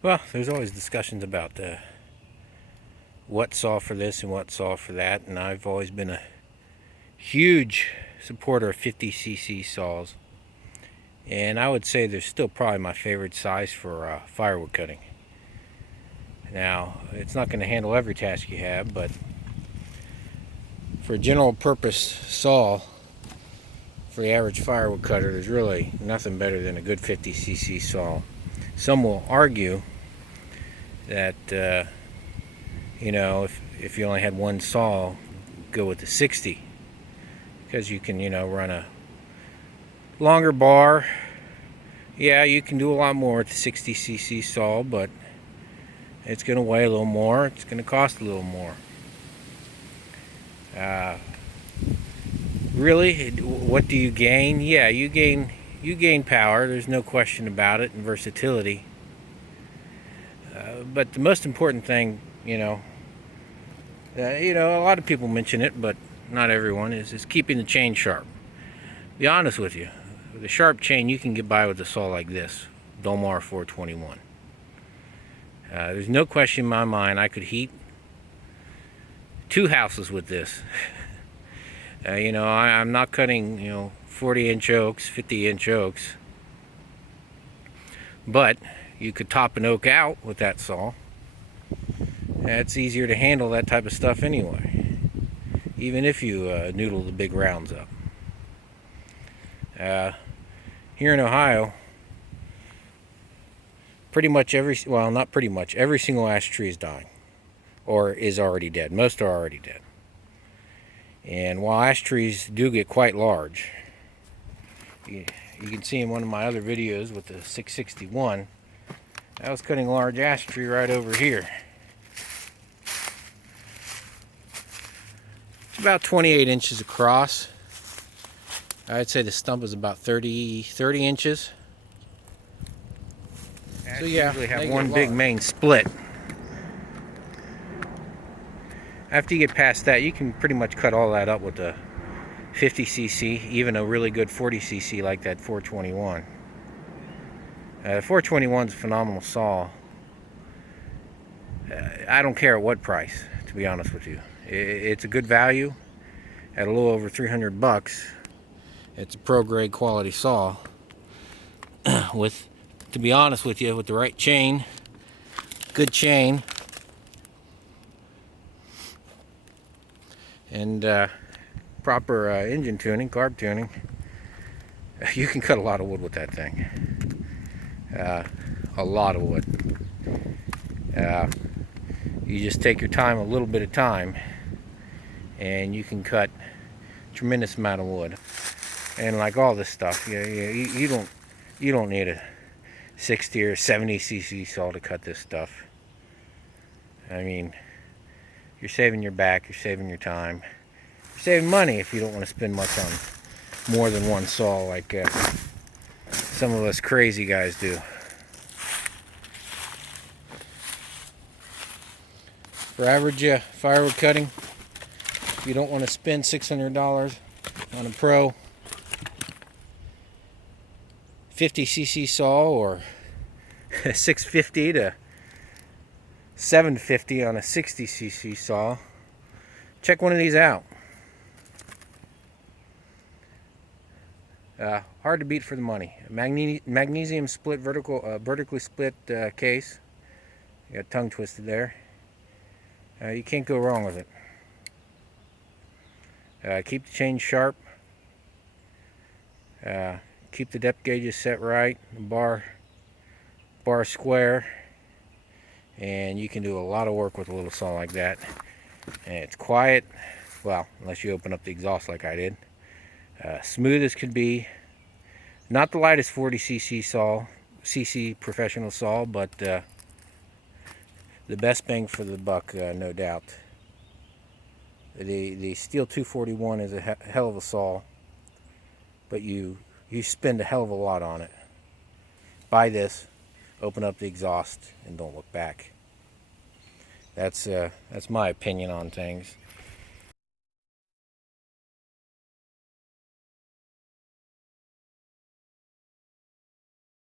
Well, there's always discussions about what saw for this and what saw for that, and I've always been a huge supporter of 50cc saws, and I would say they're still probably my favorite size for firewood cutting. Now, it's not going to handle every task you have, but for a general purpose saw, for the average firewood cutter, there's really nothing better than a good 50cc saw. Some will argue that if you only had one saw, go with the 60, because you can run a longer bar. Yeah, you can do a lot more with the 60cc saw, but it's going to weigh a little more. It's going to cost a little more. Really, what do you gain? Yeah, you gain power. There's no question about it, and versatility. But the most important thing, a lot of people mention it, but not everyone, is keeping the chain sharp. Be honest with you, with a sharp chain, you can get by with a saw like this, Dolmar 421. There's no question in my mind I could heat 2 houses with this. I'm not cutting 40-inch oaks, 50-inch oaks, but you could top an oak out with that saw. It's easier to handle that type of stuff anyway, even if you noodle the big rounds up. Here in Ohio, every single ash tree is dying, or is already dead. Most are already dead. And while ash trees do get quite large, you can see in one of my other videos with the 661, I was cutting a large ash tree right over here. It's about 28 inches across. I'd say the stump is about 30 inches. So yeah, they have one big main split. After you get past that, you can pretty much cut all that up with a 50cc, even a really good 40cc like that 421. The 421 is a phenomenal saw. I don't care at what price, to be honest with you. It's a good value. At a little over 300 bucks, it's a pro grade quality saw. To be honest with you, with the right chain, good chain, and proper engine tuning, carb tuning, you can cut a lot of wood with that thing. A lot of wood. You just take your time, a little bit of time, and you can cut a tremendous amount of wood. And like all this stuff, you don't need a 60 or 70cc saw to cut this stuff. I mean, you're saving your back, you're saving your time, you're saving money if you don't want to spend much on more than one saw like some of us crazy guys do. For average firewood cutting, if you don't want to spend $600 on a pro 50cc saw, or $650 to $750 on a 60cc saw, check one of these out. Hard to beat for the money. Magnesium split vertically split case. You got tongue twisted there. You can't go wrong with it. Keep the chain sharp. Keep the depth gauges set right. The bar square. And you can do a lot of work with a little saw like that. And it's quiet. Well, unless you open up the exhaust like I did. Smooth as could be. Not the lightest 40cc professional saw, but the best bang for the buck, no doubt. The Steel 241 is a hell of a saw, but you spend a hell of a lot on it. Buy this, open up the exhaust, and don't look back. That's my opinion on things.